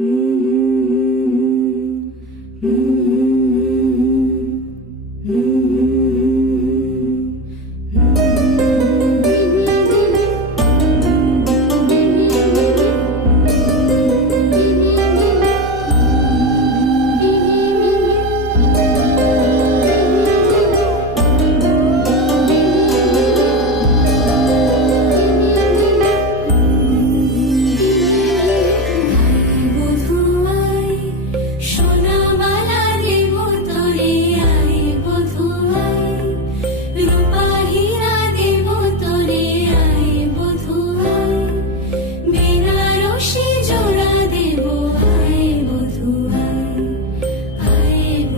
Mm-hmm.